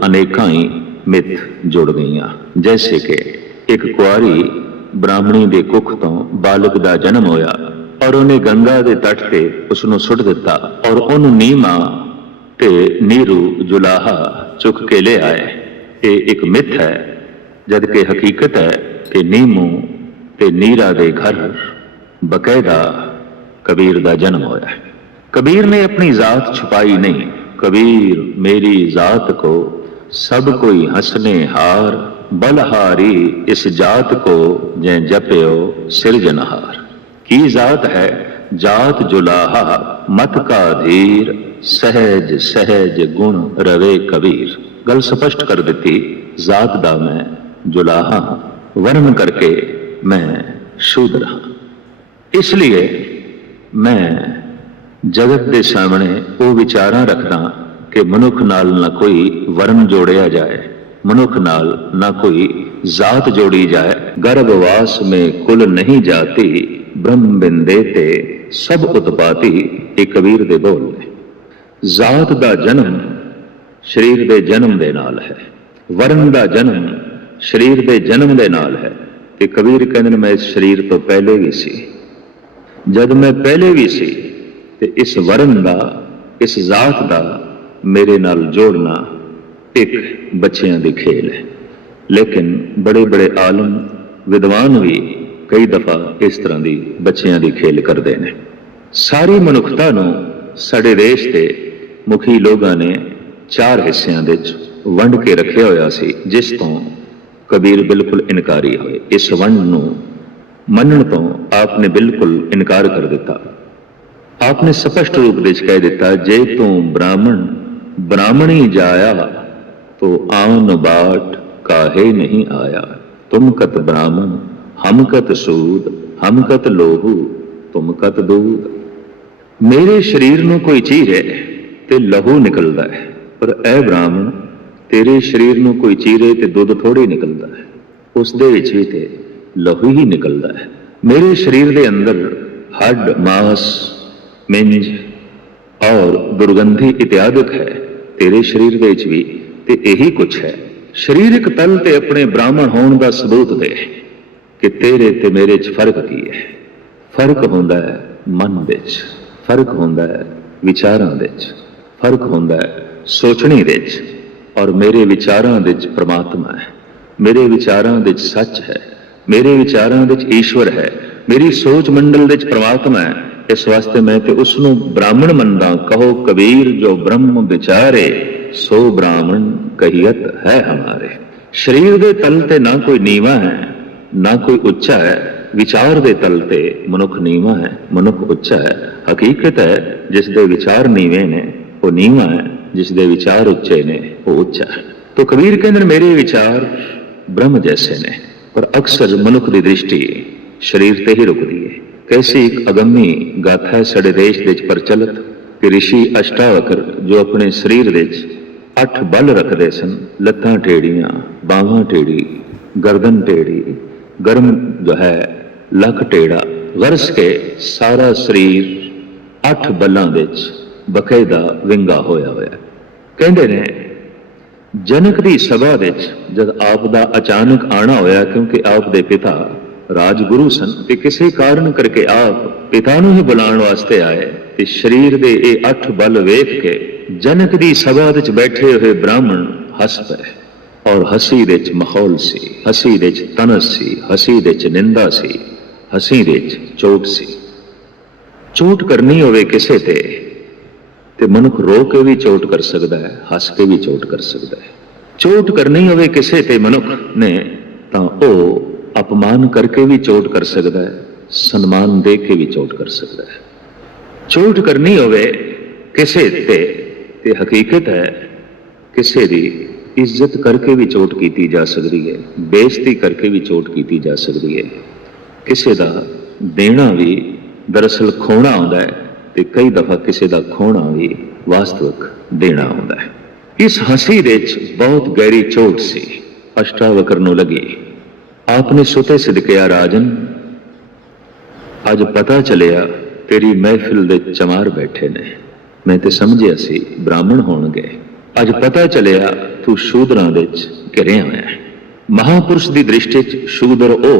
अनेकां ही myth जुड़ गईयां। जैसे कि एक कुआरी ब्राह्मणी दे कुख तो बालक दा जन्म होया और उन्हें गंगा दे तट ते उसनूं सुट दिता और उन्होंने नीमा ते नीरू जुलाहा चुक के ले आए। ये एक मिथ है, जबकि हकीकत है कि नीमू ते नीरा दे घर बकायदा कबीर दा जन्म होया है। कबीर ने अपनी जात छुपाई नहीं। कबीर मेरी जात को सब कोई हंसने हार, बलहारी इस जात को जै जप्यो सिरजनहार। की जात है जात जुलाहा, मत का धीर, सहज सहज गुण रवे कबीर। गल स्पष्ट कर दी, जात दा मैं जुलाहा, वर्ण करके मैं शूद्र हाँ। इसलिए मैं जगत के सामने वो विचारां रखदा कि मनुख नाल ना कोई वर्ण जोड़िया जाए, मनुख नाल ना कोई जात जोड़ी जाए। गर्भवास में कुल नहीं जाती, ब्रह्म बिंदे ते सब उत्पाती। ये कबीर दे बोल ने। जात दा जन्म शरीर दे जन्म दे नाल है, वर्ण दा जन्म शरीर दे जन्म दे नाल है। कि कबीर कहते मैं इस शरीर तो पहले भी सी, जब मैं पहले भी सी ते इस वर्ण दा, इस जात दा मेरे नाल जोड़ना एक बच्चियां दी खेल है। लेकिन बड़े बड़े आलम विद्वान भी कई दफा इस तरह की बच्चियां दी खेल करते हैं। सारी मनुखता नूं साडे देश के मुखी लोगों ने 4 हिस्सियां विच वंड के रखिया होया सी, जिस तो कबीर बिल्कुल इनकारी होए। इस वंड नूं मनण तो आपने बिल्कुल इनकार कर दिता। आपने स्पष्ट रूप में कह दिता, जे तू ब्राह्मण ब्राह्मणी जाया तो आन बाट काहे नहीं आया। तुम कत ब्राह्मण हम कत सूद, हम कत लोहू तुम कत दूध। मेरे शरीर नूं कोई चीरे ते लहू निकलदा है, पर ऐ ब्राह्मण तेरे शरीर नूं कोई चीरे ते दुध थोड़ी निकलदा है, उस दे विच भी ते लहू ही निकलदा है। मेरे शरीर के अंदर हड्ड मांस मिंज और दुर्गंधी इत्यादि है, तेरे शरीर के भी ते यही कुछ है। शरीरक तल ते अपने ब्राह्मण होने का सबूत दे कि तेरे ते मेरे च फर्क की है। फर्क होंदा है मन विच, फर्क होंदा है विचारां विच, फर्क होंदा है सोचने विच। और मेरे विचारां विच परमात्मा है, मेरे विचारां विच सच है, मेरे विचारां विच ईश्वर है, मेरी सोच मंडल विच परमात्मा है। इस वास्ते मैं ते उसनूं ब्राह्मण मनदा। कहो कबीर जो ब्रह्म विचारे, सो ब्राह्मण कहियत है हमारे। शरीर दे तल ते ना कोई नीवा है ना कोई उच्चा है, विचार दे तल ते मनुख नीवा है, मनुख उच्चा है। हकीकत है जिस दे विचार नीवे ने वो नीवा है, जिस दे विचार उच्चे ने वो उच्चा है। तो कबीर कहंदे मेरे विचार ब्रह्म जैसे ने, पर अक्सर मनुख की दृष्टि शरीर ते ही रुकती है। कैसी एक अगम्मी गाथा है साडे देश विच प्रचलित कि ऋषि अष्टावक्र जो अपने शरीर विच 8 बल रखते सन, लत्तां टेढ़ियां, बांहां टेढ़ी, गर्दन टेढ़ी, गर्म जो है लक टेढ़ा, गरस के सारा शरीर 8 बलों विच बकायदा विंगा होया होया। कहते ने जनक की सभा विच जब आप दा अचानक आना होया, क्योंकि आप दे पिता राजगुरु सन ते किसी कारण करके आप पिता नूं ही बुलाण वास्ते आए ते शरीर दे ये 8 बल वेख के जनक दी सभा विच बैठे हुए ब्राह्मण हस पए। और हसी विच माहौल सी, हसी विच तनस सी, हसी विच निंदा सी, हसी विच चोट सी। चोट करनी होवे किसे ते मनुख रो के भी चोट कर सकता है, हस के भी चोट कर सकता है। चोट करनी होवे किसे ते मनुख ने तां ओ अपमान करके भी चोट कर सकता है, सन्मान दे के भी चोट कर सकता है। चोट करनी होवे किसे ते हकीकत है किसे दी इज्जत करके भी चोट की जा सकती है, बेइज्जती करके भी चोट की जा सकती है। किसी का देना भी दरअसल खोना होता है, तो कई दफा किसी का खोना भी वास्तविक देना होता है। इस हंसी विच बहुत गहरी चोट सी अष्टावक्र नूं लगी। आपने सुते सिदकिया राजन, अज पता चलिया तेरी महफिल दे चमार बैठे ने, मैं तो समझिया सी ब्राह्मण होणगे। अज पता चलिया ਤੂੰ ਸ਼ੂਦਰਾਂ ਵਿੱਚ ਘਿਰਿਆ ਹੋਇਆ ਹੈ। ਮਹਾਂਪੁਰਸ਼ ਦੀ ਦ੍ਰਿਸ਼ਟੀ 'ਚ ਸ਼ੂਦਰ ਉਹ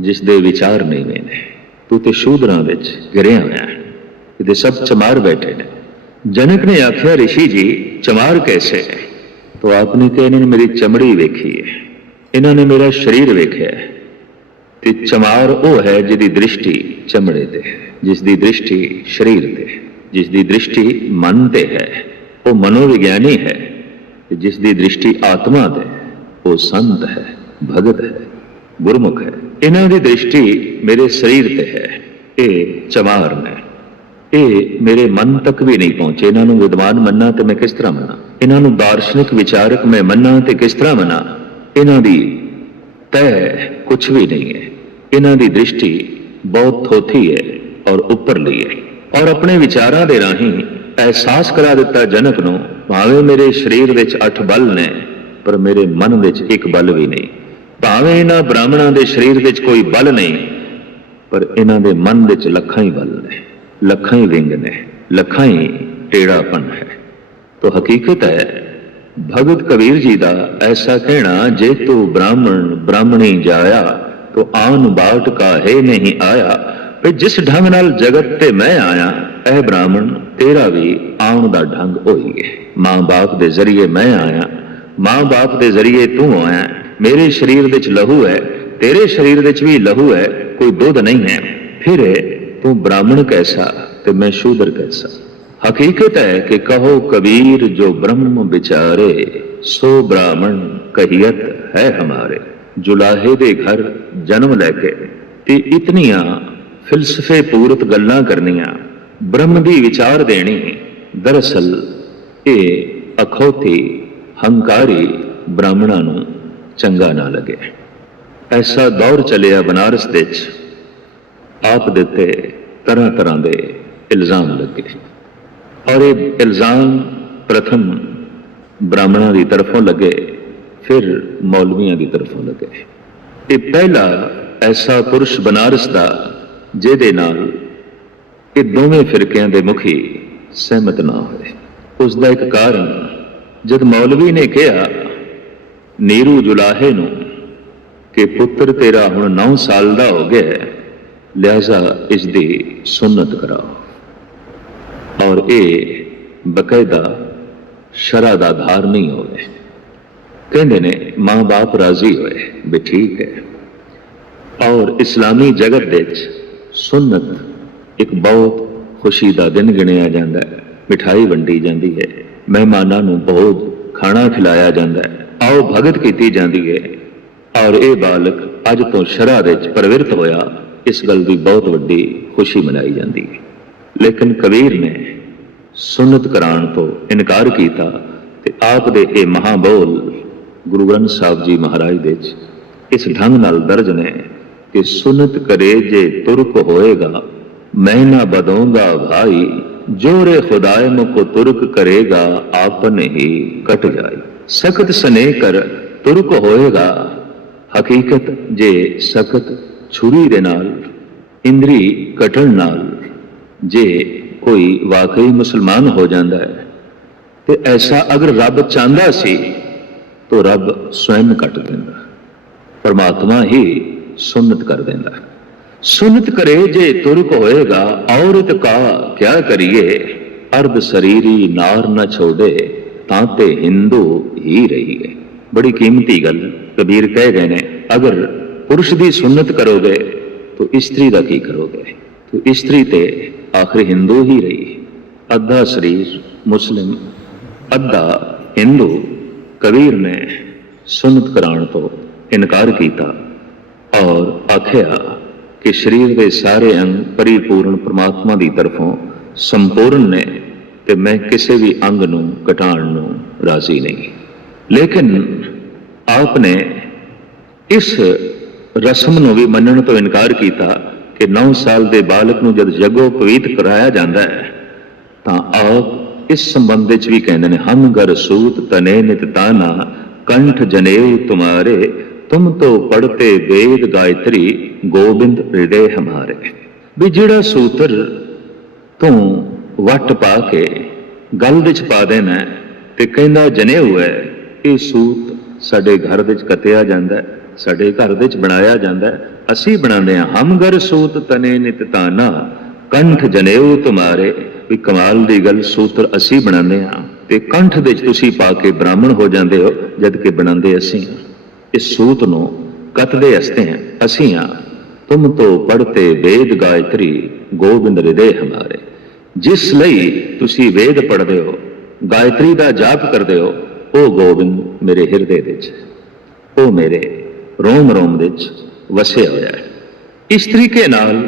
ਜਿਸ ਦੇ ਵਿਚਾਰ ਨੀਵੇਂ ਨੇ। ਤੂੰ ਤੇ ਸ਼ੂਦਰਾਂ ਵਿੱਚ ਘਿਰਿਆ ਹੋਇਆ ਹੈ, ਇਹਦੇ ਸਭ ਚਮਾਰ ਬੈਠੇ ਨੇ। जनक ने आख्या, ऋषि जी चमार कैसे है? तो आपने कहा, इन्होंने मेरी चमड़ी वेखी है, इन्होंने मेरा शरीर वेख्या है। ते चमार वो है जिसकी दृष्टि चमड़े ते है, जिसकी दृष्टि शरीर ते, जिसकी दृष्टि मन ते है वो मनोविज्ञानी है, जिसकी दृष्टि आत्मा ते वो संत है, भगत है, गुरमुख है। इन्हों की दृष्टि मेरे शरीर ते है, ये चमार ने। ਇਹ ਮੇਰੇ ਮਨ ਤੱਕ ਵੀ ਨਹੀਂ ਪਹੁੰਚੇ। ਇਹਨਾਂ ਨੂੰ ਵਿਦਵਾਨ ਮੰਨਾਂ ਤੇ ਮੈਂ ਕਿਸ ਤਰ੍ਹਾਂ ਮੰਨਾਂ? ਇਹਨਾਂ ਨੂੰ ਦਾਰਸ਼ਨਿਕ ਵਿਚਾਰਕ ਮੈਂ ਮੰਨਾਂ ਤੇ ਕਿਸ ਤਰ੍ਹਾਂ ਮੰਨਾਂ? ਇਹਨਾਂ ਦੀ ਤੈਅ ਕੁਛ ਵੀ ਨਹੀਂ ਹੈ। ਇਹਨਾਂ ਦੀ ਦ੍ਰਿਸ਼ਟੀ ਬਹੁਤ ਥੋਥੀ ਹੈ ਔਰ ਉੱਪਰਲੀ ਹੈ। ਔਰ ਆਪਣੇ ਵਿਚਾਰਾਂ ਦੇ ਰਾਹੀਂ ਅਹਿਸਾਸ ਕਰਾ ਦਿੱਤਾ ਜਨਕ ਨੂੰ, ਭਾਵੇਂ ਮੇਰੇ ਸਰੀਰ ਵਿੱਚ 8 ਬਲ ਨੇ ਪਰ ਮੇਰੇ ਮਨ ਵਿੱਚ ਇੱਕ ਬਲ ਵੀ ਨਹੀਂ। ਭਾਵੇਂ ਇਹਨਾਂ ਬ੍ਰਾਹਮਣਾਂ ਦੇ ਸਰੀਰ ਵਿੱਚ ਕੋਈ ਬਲ ਨਹੀਂ ਪਰ ਇਹਨਾਂ ਦੇ ਮਨ ਵਿੱਚ ਲੱਖਾਂ ਹੀ ਬਲ ਨੇ, ਲੱਖਾਂ ਹੀ ਵਿੰਗ ਨੇ, ਲੱਖਾਂ ਹੀ ਟੇੜਾਪਨ ਹੈ। तो हकीकत है भगत कबीर जी का ऐसा कहना, जे तू ब्राह्मण ब्राह्मणी जाया तो आन बाट काहे नहीं आया। भी जिस ढंग नाल जगत ते मैं आया, ऐ ब्राह्मण तेरा भी आउण दा ढंग होई है। मां बाप दे जरिए मैं आया, मां बाप दे जरिए तू आया। मेरे शरीर विच लहू है, तेरे शरीर विच भी लहू है, कोई दुध नहीं है। फिर तू ब्राह्मण कैसा ते मैं शूद्र कैसा। हकीकत है कि कहो कबीर जो ब्रह्म विचारे, सो ब्राह्मण कहियत है हमारे। जुलाहे दे घर जन्म लैके ते इतनियां फिलसफे पूरत गल्लां करनियां, ब्रह्म दी विचार देनी, दरअसल ये अखौती हंकारी ब्राह्मणां नूं चंगा ना लगे। ऐसा दौर चलिया बनारस दे विच, आप दिते तरह तरह के इल्जाम लगे और ये इल्जाम प्रथम ब्राह्मणों की तरफों लगे, फिर मौलवियों की तरफों लगे। ये पहला ऐसा पुरुष बनारस का जिहदे नाल ये दोवें फिरकियां दे मुखी सहमत ना होए। उसका एक कारण, जब मौलवी ने कहा नीरू जुलाहे नूं कि पुत्र तेरा हुण 9 साल का हो गया है, लिहाजा इसकी सुन्नत कराओ, और ये बकायदा शरा दा आधार नहीं होवे। कहते ने मां बाप राजी होए भी ठीक है। और इस्लामी जगत विच सुन्नत एक बहुत खुशी का दिन गिणिया जाता है। मिठाई वंडी जाती है, मेहमानों नूं बहुत खाना खिलाया जाता है, आओ भगत की जाती है। और ये बालक अज तो शरा विच प्रवृत्त होया, इस गल की बहुत वड्डी खुशी मनाई जाती है। लेकिन कबीर ने सुन्नत कराण तो इनकार किया ते आप दे ये महाबोल गुरु ग्रंथ साहब जी महाराज दे इस ढंग नाल दर्ज ने कि सुन्नत करे जे तुर्क होएगा, मैं ना बदूंगा भाई, जोरे खुदाए को तुर्क करेगा, आपने ही कट जाए। सख्त स्नेह कर तुर्क होएगा। हकीकत जे सख्त छुरी दे नाल, इंद्री कटण नाल जे कोई वाकई मुसलमान हो जाता है, तो ऐसा अगर रब चाहता सी तो रब स्वयं कट देंदा, परमात्मा ही सुन्नत कर देंदा। सुन्नत करे जे तुर्क होएगा, औरत का क्या करिए, अर्ध शरीरी नार न छोड़े, ताते हिंदू ही रहिए। बड़ी कीमती गल कबीर कह गए ने, अगर पुरुष की सुन्नत करोगे तो स्त्री का की करोगे? तो स्त्री ते आखिर हिंदू ही रही। अद्धा शरीर मुस्लिम, अद्धा हिंदू। कबीर ने सुन्नत कराण तो इनकार किया और आख्या कि शरीर के सारे अंग परिपूर्ण परमात्मा की तरफों संपूर्ण ने, कि मैं किसी भी अंग नूं घटाण नूं राजी नहीं। लेकिन आपने इस रस्म नूं भी मनण तो इनकार किया कि 9 साल के बालक नूं जब जगो पवीत कराया जाता है तो आप इस संबंध भी कहते हैं, हम गर सूत तने नित ताना, कंठ जनेऊ तुम्हारे, तुम तो पढ़ते वेद गायत्री, गोबिंद हृदय हमारे। भी जिहड़ा सूत्र तू वट पा के गल विच पा देना ते कहंदा जनेऊ है ਇਹ ਸੂਤ ਸਾਡੇ ਘਰ ਵਿੱਚ ਕੱਤਿਆ ਜਾਂਦਾ ਹੈ, ਸਾਡੇ ਘਰ ਵਿੱਚ ਬਣਾਇਆ ਜਾਂਦਾ ਹੈ, ਅਸੀਂ ਬਣਾਉਂਦੇ ਹਾਂ। ਹਮ ਗਰ ਸੂਤ ਤਨੇ ਨਿਤ ਤਾਨਾ ਕੰਠ ਜਨੇਊ ਤੁਮਾਰੇ। ਵੀ ਕਮਾਲ ਦੀ ਗੱਲ, ਸੂਤਰ ਅਸੀਂ ਬਣਾਉਂਦੇ ਹਾਂ ਤੇ ਕੰਠ ਵਿੱਚ ਤੁਸੀਂ ਪਾ ਕੇ ਬ੍ਰਾਹਮਣ ਹੋ ਜਾਂਦੇ ਹੋ, ਜਦ ਕਿ ਬਣਾਉਂਦੇ ਅਸੀਂ ਹਾਂ। ਇਸ ਸੂਤ ਨੂੰ ਕੱਤਦੇ ਅਸੀਂ ਹਾਂ। ਤੁਮ ਤੋਂ ਪੜ੍ਹਤੇ ਵੇਦ ਗਾਇਤਰੀ ਗੋਬਿੰਦ ਹਿਰਦੇ ਹਮਾਰੇ। ਜਿਸ ਲਈ ਤੁਸੀਂ ਵੇਦ ਪੜ੍ਹਦੇ ਹੋ, ਗਾਇਤਰੀ ਦਾ ਜਾਪ ਕਰਦੇ ਹੋ, ਉਹ ਗੋਬਿੰਦ ਮੇਰੇ ਹਿਰਦੇ ਵਿੱਚ, ਉਹ ਮੇਰੇ ਰੋਮ ਰੋਮ ਵਿੱਚ ਵਸਿਆ ਹੋਇਆ ਹੈ। ਇਸ ਤਰੀਕੇ ਨਾਲ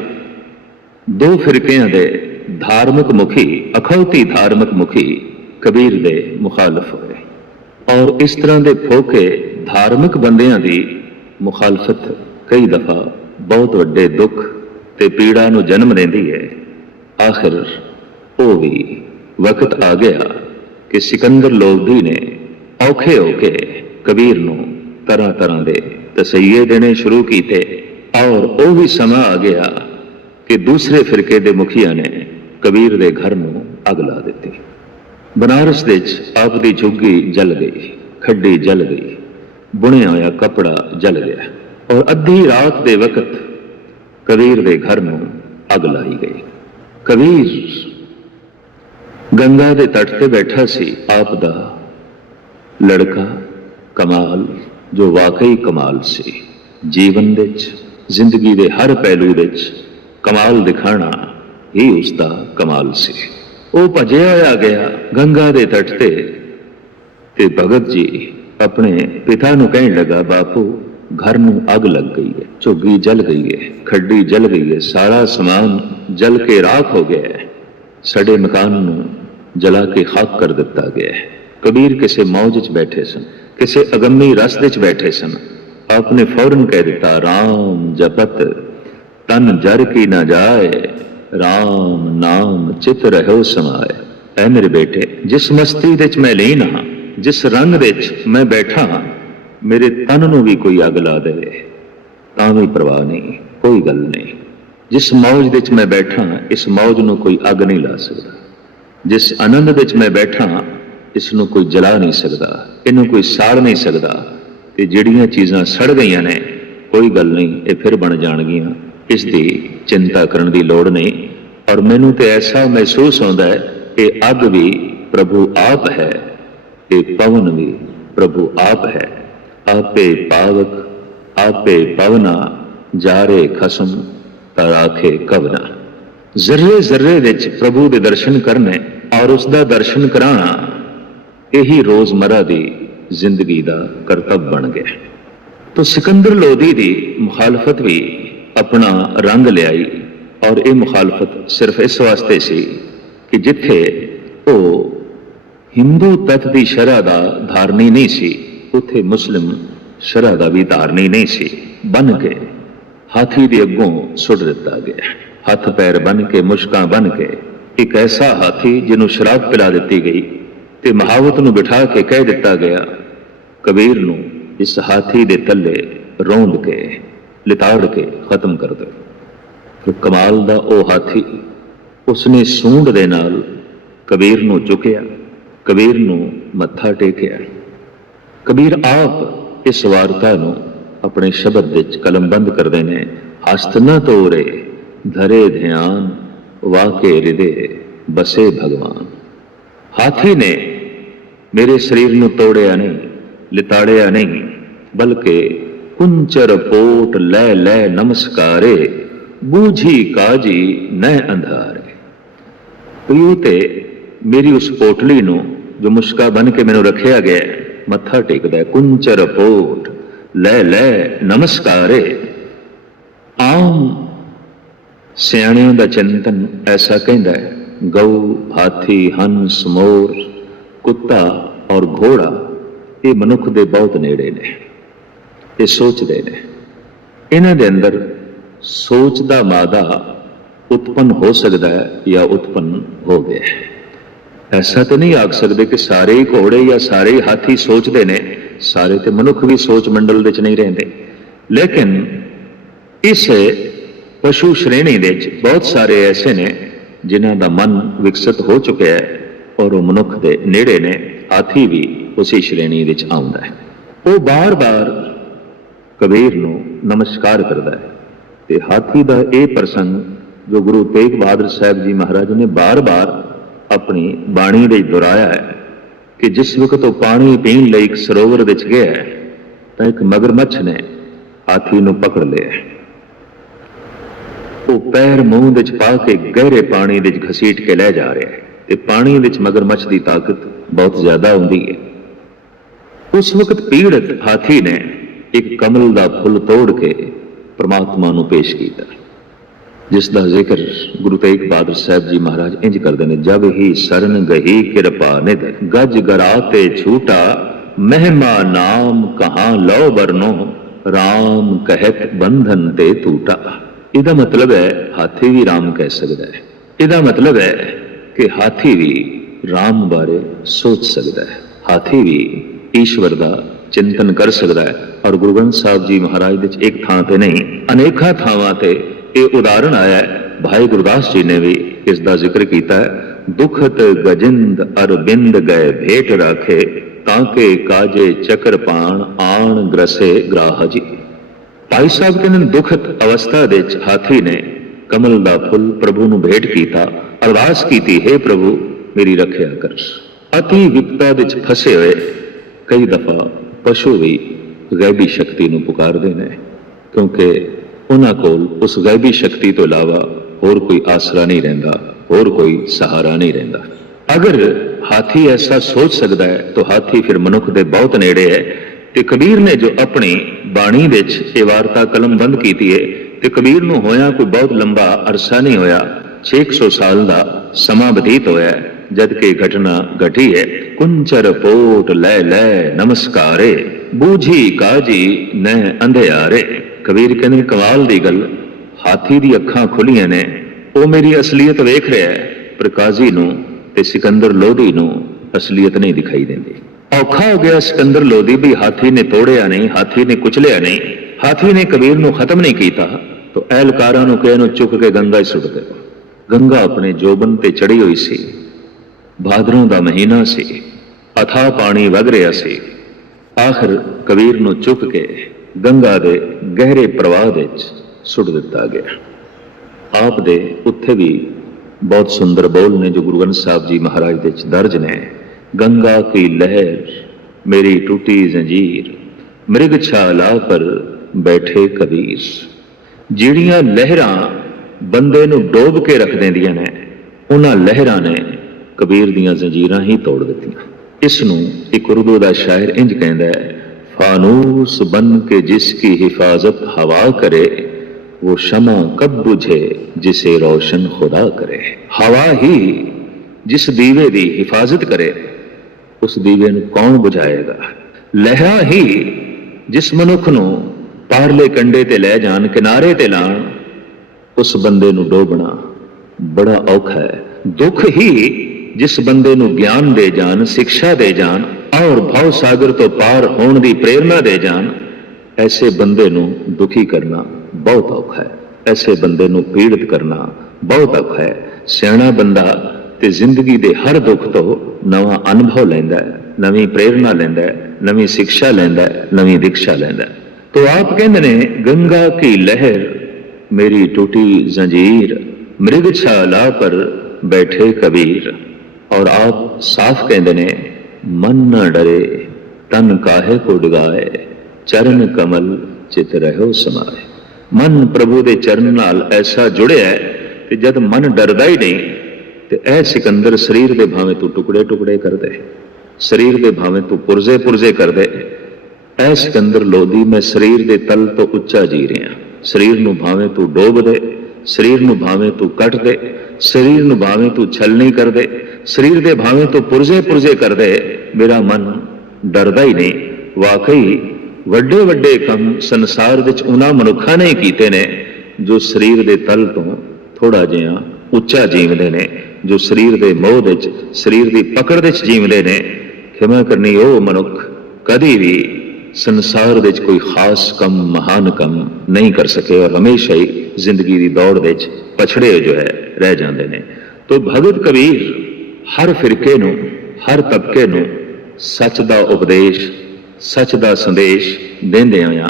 ਦੋ ਫਿਰਕਿਆਂ ਦੇ ਧਾਰਮਿਕ ਮੁਖੀ, ਅਖੌਤੀ ਧਾਰਮਿਕ ਮੁਖੀ ਕਬੀਰ ਦੇ ਮੁਖਾਲਫ ਹੋਏ, ਔਰ ਇਸ ਤਰ੍ਹਾਂ ਦੇ ਫੋਕੇ ਧਾਰਮਿਕ ਬੰਦਿਆਂ ਦੀ ਮੁਖਾਲਫਤ ਕਈ ਦਫਾ ਬਹੁਤ ਵੱਡੇ ਦੁੱਖ ਤੇ ਪੀੜਾ ਨੂੰ ਜਨਮ ਦਿੰਦੀ ਹੈ। ਆਖਿਰ ਉਹ ਵੀ ਵਕਤ ਆ ਗਿਆ ਕਿ ਸਿਕੰਦਰ ਲੋਧੀ ਨੇ ਔਖੇ ਹੋ ਕੇ ਕਬੀਰ ਨੂੰ ਤਰ੍ਹਾਂ ਤਰ੍ਹਾਂ ਦੇ ਤਸਈਏ ਦੇਣੇ ਸ਼ੁਰੂ ਕੀਤੇ, ਔਰ ਉਹ ਵੀ ਸਮਾਂ ਆ ਗਿਆ ਕਿ ਦੂਸਰੇ ਫਿਰਕੇ ਦੇ ਮੁਖੀਆਂ ਨੇ ਕਬੀਰ ਦੇ ਘਰ ਨੂੰ ਅੱਗ ਲਾ ਦਿੱਤੀ। ਬਨਾਰਸ ਵਿੱਚ ਆਪ ਦੀ ਝੁੱਗੀ ਜਲ ਗਈ, ਖੱਡੀ ਜਲ ਗਈ, ਬੁਣਿਆ ਹੋਇਆ ਕੱਪੜਾ ਜਲ ਗਿਆ, ਔਰ ਅੱਧੀ ਰਾਤ ਦੇ ਵਕਤ ਕਬੀਰ ਦੇ ਘਰ ਨੂੰ ਅੱਗ ਲਾਈ ਗਈ। ਕਬੀਰ ਗੰਗਾ ਦੇ ਤੱਟ ਤੇ ਬੈਠਾ ਸੀ, ਆਪ ਦਾ ਲੜਕਾ ਕਮਾਲ, ਜੋ ਵਾਕਈ ਕਮਾਲ ਸੀ। ਜੀਵਨ ਵਿੱਚ, ਜ਼ਿੰਦਗੀ ਦੇ ਹਰ ਪਹਿਲੂ ਵਿੱਚ ਕਮਾਲ ਦਿਖਾਣਾ ਹੀ ਉਸਦਾ ਕਮਾਲ ਸੀ। ਉਹ ਭੱਜਿਆ ਹੋਇਆ ਗਿਆ ਗੰਗਾ ਦੇ ਤੱਟ ਤੇ ਭਗਤ ਜੀ ਆਪਣੇ ਪਿਤਾ ਨੂੰ ਕਹਿਣ ਲੱਗਾ, ਬਾਪੂ ਘਰ ਨੂੰ ਅੱਗ ਲੱਗ ਗਈ ਹੈ, ਝੁੱਗੀ ਜਲ ਗਈ ਹੈ, ਖੱਡੀ ਜਲ ਗਈ ਹੈ, ਸਾਰਾ ਸਮਾਨ ਜਲ ਕੇ ਰਾਖ ਹੋ ਗਿਆ ਹੈ, ਸਾਡੇ ਮਕਾਨ ਨੂੰ ਜਲਾ ਕੇ ਖਾਕ ਕਰ ਦਿੱਤਾ ਗਿਆ ਹੈ। ਕਬੀਰ ਕਿਸੇ ਮੌਜ 'ਚ ਬੈਠੇ ਸਨ, ਕਿਸੇ ਅਗੰਮੀ ਰਸ ਵਿੱਚ ਬੈਠੇ ਸਨ। ਆਪਨੇ ਫੌਰਨ ਕਹਿ ਦਿੱਤਾ, ਰਾਮ ਜਪਤ ਤਨ ਜਰ ਕੀ ਨਾ ਜਾਏ, ਰਾਮ ਨਾਮ ਚਿਤ ਰਹਿਓ ਸਮਾਏ। ਐ ਮੇਰੇ ਬੇਟੇ, ਜਿਸ ਮਸਤੀ ਵਿੱਚ ਮੈਂ ਲੀਨ ਹਾਂ, ਜਿਸ ਰੰਗ ਵਿੱਚ ਮੈਂ ਬੈਠਾ ਹਾਂ, ਮੇਰੇ ਤਨ ਨੂੰ ਵੀ ਕੋਈ ਅੱਗ ਲਾ ਦੇਵੇ ਤਾਂ ਵੀ ਪਰਵਾਹ ਨਹੀਂ, ਕੋਈ ਗੱਲ ਨਹੀਂ। ਜਿਸ ਮੌਜ ਵਿੱਚ ਮੈਂ ਬੈਠਾ ਹਾਂ, ਇਸ ਮੌਜ ਨੂੰ ਕੋਈ ਅੱਗ ਨਹੀਂ ਲਾ ਸਕਦਾ। ਜਿਸ ਆਨੰਦ ਵਿੱਚ ਮੈਂ ਬੈਠਾ ਹਾਂ, ਇਸ ਨੂੰ ਕੋਈ ਜਲਾ ਨਹੀਂ ਸਕਦਾ, ਇਹਨੂੰ ਕੋਈ ਸਾੜ ਨਹੀਂ ਸਕਦਾ। ਤੇ ਜਿਹੜੀਆਂ ਚੀਜ਼ਾਂ ਸੜ ਗਈਆਂ ਨੇ, ਕੋਈ ਗੱਲ ਨਹੀਂ, ਇਹ ਫਿਰ ਬਣ ਜਾਣਗੀਆਂ, ਇਸ ਦੀ ਚਿੰਤਾ ਕਰਨ ਦੀ ਲੋੜ ਨਹੀਂ। ਔਰ ਮੈਨੂੰ ਤੇ ਐਸਾ ਮਹਿਸੂਸ ਹੁੰਦਾ ਹੈ ਕਿ ਅੱਗ ਵੀ ਪ੍ਰਭੂ ਆਪ ਹੈ, ਇਹ ਪਵਨ ਵੀ ਪ੍ਰਭੂ ਆਪ ਹੈ। ਆਪੇ ਪਾਵਕ ਆਪੇ ਪਵਨਾ, ਜਾਰੇ ਖਸਮ ਤਰਾਖੇ ਕਵਨਾ। ਜ਼ਰਰੇ ਜ਼ਰਰੇ ਵਿੱਚ ਪ੍ਰਭੂ ਦੇ ਦਰਸ਼ਨ ਕਰਨੇ ਔਰ ਉਸ ਦਾ ਦਰਸ਼ਨ ਕਰਾਉਣਾ, ਇਹੀ ਰੋਜ਼ਮਰਾ ਦੀ ਜ਼ਿੰਦਗੀ ਦਾ ਕਰਤੱਵ ਬਣ ਗਿਆ। ਤੋ ਸਿਕੰਦਰ ਲੋਧੀ ਦੀ ਮੁਖਾਲਫਤ ਵੀ ਆਪਣਾ ਰੰਗ ਲਿਆਈ, ਔਰ ਇਹ ਮੁਖਾਲਫਤ ਸਿਰਫ ਇਸ ਵਾਸਤੇ ਸੀ ਕਿ ਜਿੱਥੇ ਉਹ ਹਿੰਦੂ ਤੱਤ ਦੀ ਸ਼ਰ੍ਹਾ ਦਾ ਧਾਰਨੀ ਨਹੀਂ ਸੀ, ਉੱਥੇ ਮੁਸਲਿਮ ਸ਼ਰ੍ਹਾ ਦਾ ਵੀ ਧਾਰਨੀ ਨਹੀਂ ਸੀ। ਬਨ ਕੇ ਹਾਥੀ ਦੇ ਅੱਗੋਂ ਸੁੱਟ ਦਿੱਤਾ ਗਿਆ, ਹੱਥ ਪੈਰ ਬਨ ਕੇ, ਮੁਸ਼ਕਾਂ ਬਨ ਕੇ। ਇੱਕ ਐਸਾ ਹਾਥੀ ਜਿਹਨੂੰ ਸ਼ਰਾਬ ਪਿਲਾ ਦਿੱਤੀ ਗਈ ਤੇ ਮਹਾਵਤ ਨੂੰ ਬਿਠਾ ਕੇ ਕਹਿ ਦਿੱਤਾ ਗਿਆ, ਕਬੀਰ ਨੂੰ ਇਸ ਹਾਥੀ ਦੇ ਥੱਲੇ ਰੋਂਦ ਕੇ, ਲਿਤਾੜ ਕੇ ਖਤਮ ਕਰ ਦਿਓ। ਫਿਰ ਕਮਾਲ ਦਾ ਉਹ ਹਾਥੀ, ਉਸਨੇ ਸੂੰਡ ਦੇ ਨਾਲ ਕਬੀਰ ਨੂੰ ਚੁੱਕਿਆ, ਕਬੀਰ ਨੂੰ ਮੱਥਾ ਟੇਕਿਆ। ਕਬੀਰ ਆਪ ਇਸ ਵਾਰਤਾ ਨੂੰ ਆਪਣੇ ਸ਼ਬਦ ਵਿੱਚ ਕਲਮਬੰਦ ਕਰਦੇ ਨੇ, ਹਸਤ ਨ ਤੋਰੇ ਧਰੇ ਧਿਆਨ, ਵਾਕੇ ਹਿਰਦੇ ਬਸੇ ਭਗਵਾਨ। ਹਾਥੀ ਨੇ ਮੇਰੇ ਸਰੀਰ ਨੂੰ ਤੋੜਿਆ ਨਹੀਂ, ਲਿਤਾੜਿਆ ਨਹੀਂ, ਬਲਕਿ ਕੁੰਚਰ ਪੋਟ ਲੈ ਲੈ ਨਮਸਕਾਰੇ, ਬੂਝੀ ਕਾਜੀ ਨੈ ਅੰਧਾਰੇ। ਉਹ ਤੇ ਮੇਰੀ ਉਸ ਪੋਟਲੀ ਨੂੰ ਜੋ ਮੁਸ਼ਕਾ ਬਨ ਕੇ ਮੈਨੂੰ ਰੱਖਿਆ ਗਿਆ, ਮੱਥਾ ਟੇਕਦਾ ਹੈ। ਕੁੰਚਰ ਪੋਟ ਲੈ ਲੈ ਨਮਸਕਾਰੇ। ਆਮ ਸਿਆਣਿਆਂ ਦਾ ਚਿੰਤਨ ਐਸਾ ਕਹਿੰਦਾ ਹੈ, ਗਊ, ਹਾਥੀ, ਹੰਸ, ਮੋਰ, ਕੁੱਤਾ ਔਰ ਘੋੜਾ ਇਹ ਮਨੁੱਖ ਦੇ ਬਹੁਤ ਨੇੜੇ ਨੇ, ਇਹ ਸੋਚਦੇ ਨੇ। ਇਹਨਾਂ ਦੇ ਅੰਦਰ ਸੋਚ ਦਾ ਮਾਦਾ ਉਤਪੰਨ ਹੋ ਸਕਦਾ ਹੈ ਜਾਂ ਉਤਪੰਨ ਹੋ ਗਿਆ ਹੈ। ਐਸਾ ਤਾਂ ਨਹੀਂ ਆਖ ਸਕਦੇ ਕਿ ਸਾਰੇ ਹੀ ਘੋੜੇ ਜਾਂ ਸਾਰੇ ਹੀ ਹਾਥੀ ਸੋਚਦੇ ਨੇ, ਸਾਰੇ ਤੇ ਮਨੁੱਖ ਵੀ ਸੋਚ ਮੰਡਲ ਵਿੱਚ ਨਹੀਂ ਰਹਿੰਦੇ। ਲੇਕਿਨ ਇਸ ਪਸ਼ੂ ਸ਼੍ਰੇਣੀ ਦੇ ਵਿੱਚ ਬਹੁਤ ਸਾਰੇ ਐਸੇ ਨੇ ਜਿਨ੍ਹਾਂ ਦਾ ਮਨ ਵਿਕਸਿਤ ਹੋ ਚੁੱਕਿਆ ਹੈ ਔਰ ਉਹ ਮਨੁੱਖ ਦੇ ਨੇੜੇ ਨੇ। ਹਾਥੀ ਵੀ ਉਸੇ ਸ਼੍ਰੇਣੀ ਵਿੱਚ ਆਉਂਦਾ ਹੈ। ਉਹ ਬਾਰ-ਬਾਰ ਕਬੀਰ ਨੂੰ ਨਮਸਕਾਰ ਕਰਦਾ ਹੈ ਤੇ ਹਾਥੀ ਦਾ ਇਹ ਪ੍ਰਸੰਗ ਜੋ ਗੁਰੂ ਤੇਗ ਬਹਾਦਰ ਸਾਹਿਬ ਜੀ ਮਹਾਰਾਜ ਨੇ ਬਾਰ-ਬਾਰ ਆਪਣੀ ਬਾਣੀ ਵਿੱਚ ਦੁਹਰਾਇਆ ਹੈ ਕਿ ਜਿਸ ਵਕਤ ਉਹ ਪਾਣੀ ਪੀਣ ਲਈ ਇੱਕ ਸਰੋਵਰ ਵਿੱਚ ਗਿਆ ਤਾਂ ਇੱਕ ਮਗਰਮੱਛ ਨੇ ਹਾਥੀ ਨੂੰ ਪਕੜ ਲਿਆ। ਉਹ ਪੈਰ ਮੂੰਹ ਵਿੱਚ ਪਾ ਕੇ ਗਹਿਰੇ ਪਾਣੀ ਵਿੱਚ ਘਸੀਟ ਕੇ ਲੈ ਜਾ ਰਿਹਾ ਹੈ ਤੇ ਪਾਣੀ ਵਿੱਚ ਮਗਰਮੱਛ ਦੀ ਤਾਕਤ ਬਹੁਤ ਜ਼ਿਆਦਾ ਹੁੰਦੀ ਹੈ। ਉਸ ਵਕਤ ਪੀੜਤ ਹਾਥੀ ਨੇ ਇੱਕ ਕਮਲ ਦਾ ਫੁੱਲ ਤੋੜ ਕੇ ਪ੍ਰਮਾਤਮਾ ਨੂੰ ਪੇਸ਼ ਕੀਤਾ, ਜਿਸ ਦਾ ਜ਼ਿਕਰ ਗੁਰੂ ਤੇਗ ਬਹਾਦਰ ਸਾਹਿਬ ਜੀ ਮਹਾਰਾਜ ਇੰਜ ਕਰਦੇ ਨੇ, ਜਬ ਹੀ ਸਰਨ ਗਹੀ ਕਿਰਪਾ ਨਿਧ ਗਜ ਗਰਾ ਤੇ ਛੂਟਾ ਮਹਿਮਾ ਨਾਮ ਕਹਾਂ ਲਓ ਬਰਨੋ ਰਾਮ ਕਹਿਤ ਬੰਧਨ ਤੇ ਟੂਟਾ। ਇਹਦਾ ਮਤਲਬ ਹੈ ਹਾਥੀ ਵੀ ਰਾਮ ਕਹਿ ਸਕਦਾ ਹੈ। ਇਹਦਾ ਮਤਲਬ ਹੈ ਕਿ ਹਾਥੀ ਵੀ ਰਾਮ ਬਾਰੇ ਸੋਚ ਸਕਦਾ ਹੈ, ਹਾਥੀ ਵੀ ਈਸ਼ਵਰ ਦਾ ਚਿੰਤਨ ਕਰ ਸਕਦਾ ਹੈ। ਔਰ ਗੁਰੂ ਗ੍ਰੰਥ ਸਾਹਿਬ ਜੀ ਮਹਾਰਾਜ ਵਿੱਚ ਇੱਕ ਥਾਂ ਤੇ ਨਹੀਂ ਅਨੇਕਾਂ ਥਾਵਾਂ ਤੇ ਇਹ ਉਦਾਹਰਣ ਆਇਆ ਹੈ। ਭਾਈ ਗੁਰਦਾਸ ਜੀ ਨੇ ਵੀ ਇਸ ਦਾ ਜ਼ਿਕਰ ਕੀਤਾ ਹੈ, ਦੁਖਤ ਗਜਿੰਦ ਅਰਬਿੰਦ ਗਏ ਭੇਟ ਰਾਖੇ ਤਾਂ ਕਿ ਕਾਜੇ ਚੱਕਰ ਪਾਣ ਆਣ ਗ੍ਰਸੇ ਗ੍ਰਾਹ ਜੀ। ਭਾਈ ਸਾਹਿਬ ਕਹਿੰਦੇ ਨੇ ਦੁਖਤ ਅਵਸਥਾ ਵਿੱਚ ਹਾਥੀ ਨੇ ਕਮਲ ਦਾ ਫੁੱਲ ਪ੍ਰਭੂ ਨੂੰ ਭੇਟ ਕੀਤਾ, ਅਰਦਾਸ ਕੀਤੀ, ਹੇ ਪ੍ਰਭੂ ਮੇਰੀ ਰੱਖਿਆ ਕਰ। ਅਤੀ ਵਿਪਤਾ ਵਿੱਚ ਫਸੇ ਹੋਏ ਕਈ ਦਫਾ ਪਸ਼ੂ ਵੀ ਗੈਬੀ ਸ਼ਕਤੀ ਨੂੰ ਪੁਕਾਰਦੇ ਨੇ, ਕਿਉਂਕਿ ਉਹਨਾਂ ਕੋਲ ਉਸ ਗੈਬੀ ਸ਼ਕਤੀ ਤੋਂ ਇਲਾਵਾ ਹੋਰ ਕੋਈ ਆਸਰਾ ਨਹੀਂ ਰਹਿੰਦਾ, ਹੋਰ ਕੋਈ ਸਹਾਰਾ ਨਹੀਂ ਰਹਿੰਦਾ। ਅਗਰ ਹਾਥੀ ਐਸਾ ਸੋਚ ਸਕਦਾ ਹੈ ਤਾਂ ਹਾਥੀ ਫਿਰ ਮਨੁੱਖ ਦੇ ਬਹੁਤ ਨੇੜੇ ਹੈ। ਤੇ ਕਬੀਰ ਨੇ ਜੋ ਆਪਣੀ ਬਾਣੀ ਵਿੱਚ ਇਹ ਵਾਰਤਾ ਕਲਮਬੰਦ ਕੀਤੀ ਹੈ, ਤੇ ਕਬੀਰ ਨੂੰ ਹੋਇਆ ਕੋਈ ਬਹੁਤ ਲੰਬਾ ਅਰਸਾ ਨਹੀਂ ਹੋਇਆ, 600 ਸਾਲ ਦਾ ਸਮਾਂ ਬਤੀਤ ਹੋਇਆ ਜਦ ਕਿ ਘਟਨਾ ਘਟੀ ਹੈ। ਕੁੰਚਰ ਪੋਟ ਲੈ ਲੈ ਨਮਸਕਾਰੇ ਬੂਝੀ ਕਾਜੀ ਨੈ ਅੰਧਿਆਰੇ। ਕਬੀਰ ਕਹਿੰਦੇ ਕਮਾਲ ਦੀ ਗੱਲ, ਹਾਥੀ ਦੀ ਅੱਖਾਂ ਖੁੱਲੀਆਂ ਨੇ, ਉਹ ਮੇਰੀ ਅਸਲੀਅਤ ਵੇਖ ਰਿਹਾ ਹੈ, ਪਰ ਕਾਜ਼ੀ ਨੂੰ ਤੇ ਸਿਕੰਦਰ ਲੋਧੀ ਨੂੰ ਅਸਲੀਅਤ ਨਹੀਂ ਦਿਖਾਈ ਦਿੰਦੀ। ਔਖਾ ਹੋ ਗਿਆ ਸਿਕੰਦਰ ਲੋਧੀ ਵੀ ਹਾਥੀ ਨੇ ਤੋੜਿਆ ਨਹੀਂ, ਹਾਥੀ ਨੇ ਕੁਚਲਿਆ ਨਹੀਂ, ਹਾਥੀ ਨੇ ਕਬੀਰ ਨੂੰ ਖਤਮ ਨਹੀਂ ਕੀਤਾ। ਤਾਂ ਅਹਿਲਕਾਰਾਂ ਨੂੰ ਕਿਹਾ ਇਹਨੂੰ ਚੁੱਕ ਕੇ ਗੰਗਾ 'ਚ ਸੁੱਟ ਦਿਓ। ਗੰਗਾ ਆਪਣੇ ਜੋਬਨ ਤੇ ਚੜੀ ਹੋਈ ਸੀ, ਭਾਦਰੋਂ ਦਾ ਮਹੀਨਾ ਸੀ, ਅਥਾਹ ਪਾਣੀ ਵਗ ਰਿਹਾ ਸੀ। ਆਖਰ ਕਬੀਰ ਨੂੰ ਚੁੱਕ ਕੇ ਗੰਗਾ ਦੇ ਗਹਿਰੇ ਪ੍ਰਵਾਹ ਵਿੱਚ ਸੁੱਟ ਦਿੱਤਾ ਗਿਆ। ਆਪ ਦੇ ਉੱਥੇ ਵੀ ਬਹੁਤ ਸੁੰਦਰ ਬੋਲ ਨੇ ਜੋ ਗੁਰੂ ਗ੍ਰੰਥ ਸਾਹਿਬ ਜੀ ਮਹਾਰਾਜ ਦੇ ਵਿੱਚ ਦਰਜ ਨੇ। ਗੰਗਾ ਕੀ ਲਹਿਰ ਮੇਰੀ ਟੁੱਟੀ ਜ਼ੰਜੀਰ ਮ੍ਰਿਗ ਛਾਲਾ ਪਰ ਬੈਠੇ ਕਬੀਰ। ਜਿਹੜੀਆਂ ਲਹਿਰਾਂ ਬੰਦੇ ਨੂੰ ਡੋਬ ਕੇ ਰੱਖ ਦਿੰਦੀਆਂ ਨੇ, ਉਹਨਾਂ ਲਹਿਰਾਂ ਨੇ ਕਬੀਰ ਦੀਆਂ ਜ਼ੰਜੀਰਾਂ ਹੀ ਤੋੜ ਦਿੱਤੀਆਂ। ਇਸ ਨੂੰ ਇੱਕ ਉਰਦੂ ਦਾ ਸ਼ਾਇਰ ਇੰਜ ਕਹਿੰਦਾ ਹੈ, फानूस बन के जिसकी हिफाजत हवा करे वो शमा कब बुझे जिसे रोशन खुदा करे। हवा ही जिस दीवे की हिफाजत करे उस दीवे नूं कौन बुझाएगा। लहरां ही जिस मनुख नूं पारले कंडे ते लै जान, किनारे ते लाण, उस बंदे नूं डोबना बड़ा औखा है। दुख ही जिस बंदे नूं ज्ञान दे जान, शिक्षा दे जान और भव सागर तो पार होने की प्रेरणा दे जान, ऐसे बंदे नूं दुखी करना बहुत औखा है, ऐसे बंदे नूं पीड़ित करना बहुत औखा है। सियाणा बंदा ते जिंदगी दे हर दुख तो नवा अनुभव लैंदा है, नवी प्रेरणा लैंदा है, नवी शिक्षा लैंदा है, नवी दीक्षा लैंदा है। तो आप कहंदे ने गंगा की लहर मेरी टूटी जंजीर मृग छाला पर बैठे कबीर। और आप साफ कहंदे ने मन न डरे तन काहे को डिगाए चरण कमल चित रहो समाए। मन प्रभु दे चरण नाल ऐसा जुड़िया है कि जद मन डरदा ही नहीं तो ऐ सिकंदर शरीर दे भावें तू टुकड़े टुकड़े कर दे, शरीर दे भावें तू पुरजे पुरजे कर दे। ऐ सिकंदर लोधी मैं शरीर दे तल तो उच्चा जी रहा, शरीर नूं भावें तू डोब दे, शरीर नूं भावें तू कट दे, शरीर नूं भावें तू छलनी कर दे, शरीर दे भावें तो पुरजे पुरजे कर दे, मेरा मन डरदा ही नहीं। वाकई वड्डे वड्डे कम संसार विच उन्हां मनुखां ने कीते ने जो शरीर दे तल तो थोड़ा जिहा उच्चा जीवदे ने, जो शरीर दे मोह विच शरीर दी पकड़ विच जीवदे ने। खिमा करनी ओ मनुख कदी भी संसार विच कोई खास कम महान कम नहीं कर सके और हमेशा ही जिंदगी की दौड़ विच पछड़े जो है रह जाते हैं। तो भगत कबीर हर फिरके नूं, हर तबके नूं ਸੱਚ ਦਾ ਉਪਦੇਸ਼, ਸੱਚ ਦਾ ਸੰਦੇਸ਼ ਦਿੰਦੇ ਹੋਇਆ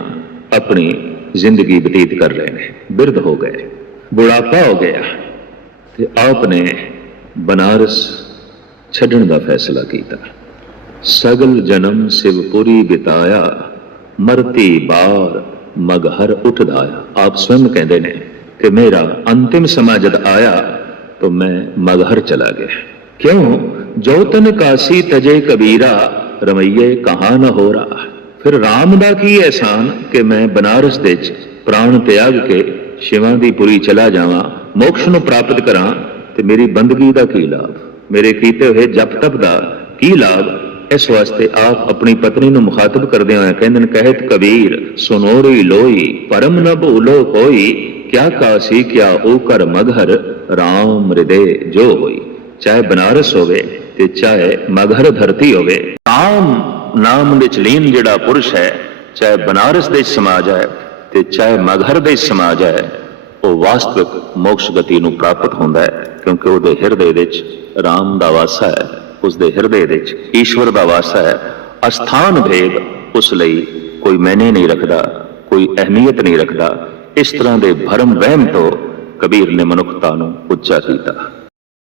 ਆਪਣੀ ਜ਼ਿੰਦਗੀ ਬਤੀਤ ਕਰ ਰਹੇ ਨੇ। ਬਿਰਧ ਹੋ ਗਏ, ਬੁਢਾਪਾ ਹੋ ਗਿਆ ਤੇ ਆਪ ਨੇ ਬਨਾਰਸ ਛੱਡਣ ਦਾ ਫੈਸਲਾ ਕੀਤਾ। ਸਗਲ ਜਨਮ ਸਿਵਪੁਰੀ ਬਿਤਾਇਆ, ਮਰਤੀ ਬਾਰ ਮਗਹਰ ਉਠਦਾਇਆ। ਆਪ स्वयं कहते हैं कि मेरा अंतिम समय जब आया तो मैं मगहर चला गया। क्यों? जो तन काशी तजे कबीरा, रमैये कहाँ न हो रहा। फिर राम दा की एहसान कि मैं बनारस दे प्राण त्याग के शिवां दी पुरी चला जावां, मोक्ष नूं प्राप्त करां, ते मेरी बंदगी दा की लाभ, मेरे कीते हुए जप तप दा की लाभ। इस वास्ते आप अपनी पत्नी नूं मुखातब करदे होए कहंदे ने, कहत कबीर सुनोरी लोई, परम न भूलो कोई, क्या काशी क्या ओ कर मगहर, राम हृदय जो होई। चाहे बनारस होवे ते चाहे मगहर धरती होवे, राम नाम विच लीन जिहड़ा पुरुष है, चाहे बनारस दे समा जाए ते चाहे मगहर दे समा जाए, वो वास्तविक मोक्ष गति नूं प्राप्त हुंदा है, क्योंकि ਉਹਦੇ ਹਿਰਦੇ ਵਿੱਚ राम ਦਾ ਵਾਸਾ ਹੈ, ਉਸਦੇ ਹਿਰਦੇ ਵਿੱਚ ਈਸ਼ਵਰ ਦਾ ਵਾਸਾ ਹੈ। ਅਸਥਾਨ ਭੇਦ ਉਸ ਲਈ ਕੋਈ ਮੈਨੇ ਨਹੀਂ ਰੱਖਦਾ, ਕੋਈ ਅਹਿਮੀਅਤ ਨਹੀਂ ਰੱਖਦਾ। ਇਸ ਤਰ੍ਹਾਂ ਦੇ ਭਰਮ ਵਹਿਮ ਤੋਂ ਕਬੀਰ ਨੇ ਮਨੁੱਖਤਾ ਨੂੰ ਉੱਚਾ ਕੀਤਾ।